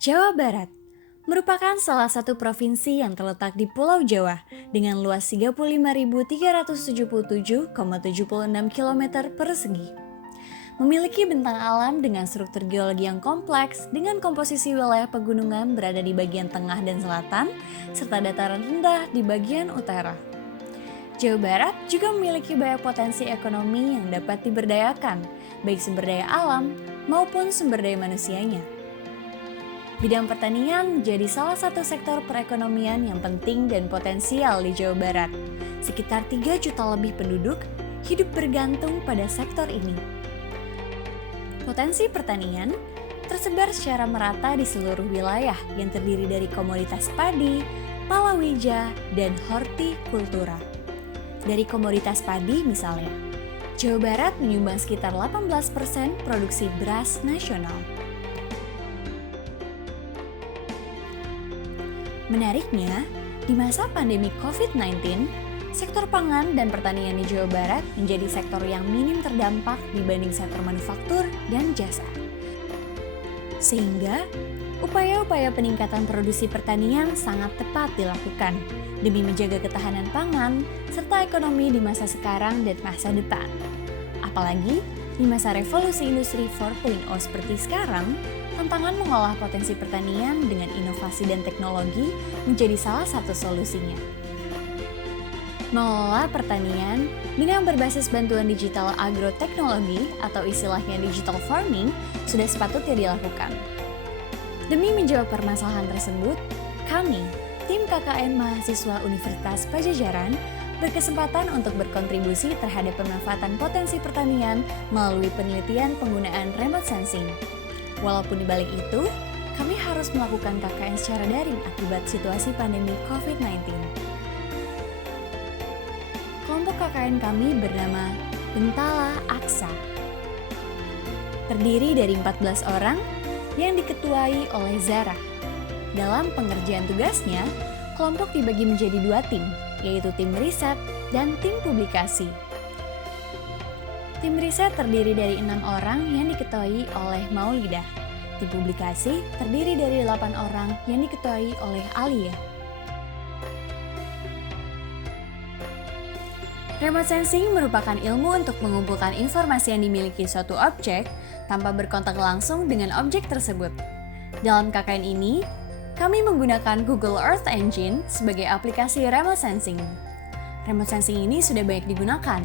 Jawa Barat merupakan salah satu provinsi yang terletak di Pulau Jawa dengan luas 35.377,76 km persegi. Memiliki bentang alam dengan struktur geologi yang kompleks dengan komposisi wilayah pegunungan berada di bagian tengah dan selatan, serta dataran rendah di bagian utara. Jawa Barat juga memiliki banyak potensi ekonomi yang dapat diberdayakan, baik sumber daya alam maupun sumber daya manusianya. Bidang pertanian menjadi salah satu sektor perekonomian yang penting dan potensial di Jawa Barat. Sekitar 3 juta lebih penduduk hidup bergantung pada sektor ini. Potensi pertanian tersebar secara merata di seluruh wilayah yang terdiri dari komoditas padi, palawija, dan hortikultura. Dari komoditas padi misalnya, Jawa Barat menyumbang sekitar 18% produksi beras nasional. Menariknya, di masa pandemi COVID-19, sektor pangan dan pertanian di Jawa Barat menjadi sektor yang minim terdampak dibanding sektor manufaktur dan jasa. Sehingga, upaya-upaya peningkatan produksi pertanian sangat tepat dilakukan demi menjaga ketahanan pangan serta ekonomi di masa sekarang dan masa depan. Apalagi di masa revolusi industri 4.0 seperti sekarang, tantangan mengolah potensi pertanian dengan inovasi dan teknologi menjadi salah satu solusinya. Mengelola pertanian dengan berbasis bantuan digital agroteknologi atau istilahnya digital farming sudah sepatutnya dilakukan. Demi menjawab permasalahan tersebut, kami, tim KKN Mahasiswa Universitas Padjadjaran, berkesempatan untuk berkontribusi terhadap pemanfaatan potensi pertanian melalui penelitian penggunaan remote sensing. Walaupun di balik itu, kami harus melakukan KKN secara daring akibat situasi pandemi COVID-19. Kelompok KKN kami bernama Bentala Aksa. Terdiri dari 14 orang yang diketuai oleh Zara. Dalam pengerjaan tugasnya, kelompok dibagi menjadi 2 tim, yaitu tim riset dan tim publikasi. Tim riset terdiri dari 6 orang yang diketuai oleh Maulidah. Tim publikasi terdiri dari 8 orang yang diketuai oleh Alia. Remote sensing merupakan ilmu untuk mengumpulkan informasi yang dimiliki suatu objek tanpa berkontak langsung dengan objek tersebut. Dalam KKN ini, kami menggunakan Google Earth Engine sebagai aplikasi remote sensing. Remote sensing ini sudah banyak digunakan,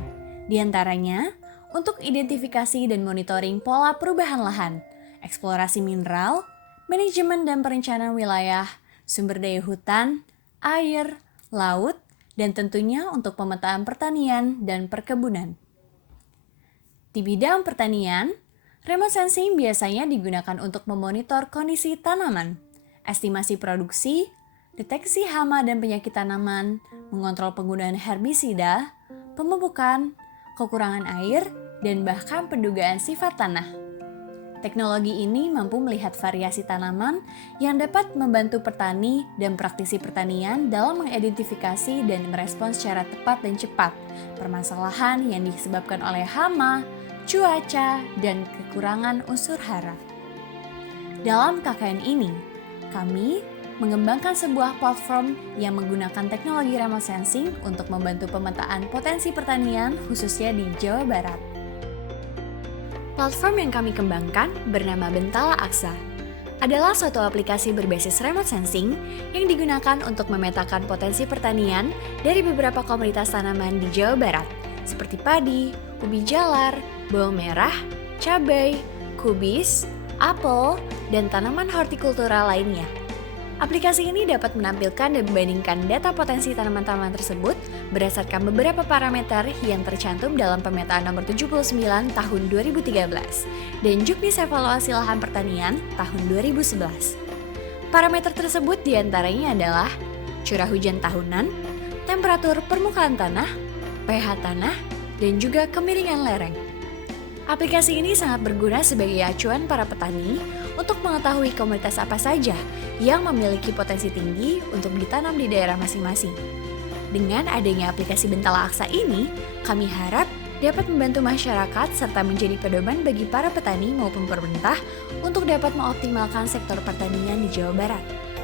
di antaranya untuk identifikasi dan monitoring pola perubahan lahan, eksplorasi mineral, manajemen dan perencanaan wilayah, sumber daya hutan, air, laut, dan tentunya untuk pemetaan pertanian dan perkebunan. Di bidang pertanian, remote sensing biasanya digunakan untuk memonitor kondisi tanaman, estimasi produksi, deteksi hama dan penyakit tanaman, mengontrol penggunaan herbisida, pemupukan, kekurangan air, dan bahkan pendugaan sifat tanah. Teknologi ini mampu melihat variasi tanaman yang dapat membantu petani dan praktisi pertanian dalam mengidentifikasi dan merespons secara tepat dan cepat permasalahan yang disebabkan oleh hama, cuaca, dan kekurangan unsur hara. Dalam KKN ini, kami mengembangkan sebuah platform yang menggunakan teknologi remote sensing untuk membantu pemetaan potensi pertanian khususnya di Jawa Barat. Platform yang kami kembangkan bernama Bentala Aksa adalah suatu aplikasi berbasis remote sensing yang digunakan untuk memetakan potensi pertanian dari beberapa komoditas tanaman di Jawa Barat seperti padi, ubi jalar, bawang merah, cabai, kubis, apel, dan tanaman hortikultura lainnya. Aplikasi ini dapat menampilkan dan membandingkan data potensi tanaman-tanaman tersebut berdasarkan beberapa parameter yang tercantum dalam pemetaan nomor 79 tahun 2013 dan Juknis Evaluasi Lahan Pertanian tahun 2011. Parameter tersebut diantaranya adalah curah hujan tahunan, temperatur permukaan tanah, pH tanah, dan juga kemiringan lereng. Aplikasi ini sangat berguna sebagai acuan para petani untuk mengetahui komoditas apa saja yang memiliki potensi tinggi untuk ditanam di daerah masing-masing. Dengan adanya aplikasi Bentala Aksa ini, kami harap dapat membantu masyarakat serta menjadi pedoman bagi para petani maupun pemerintah untuk dapat mengoptimalkan sektor pertanian di Jawa Barat.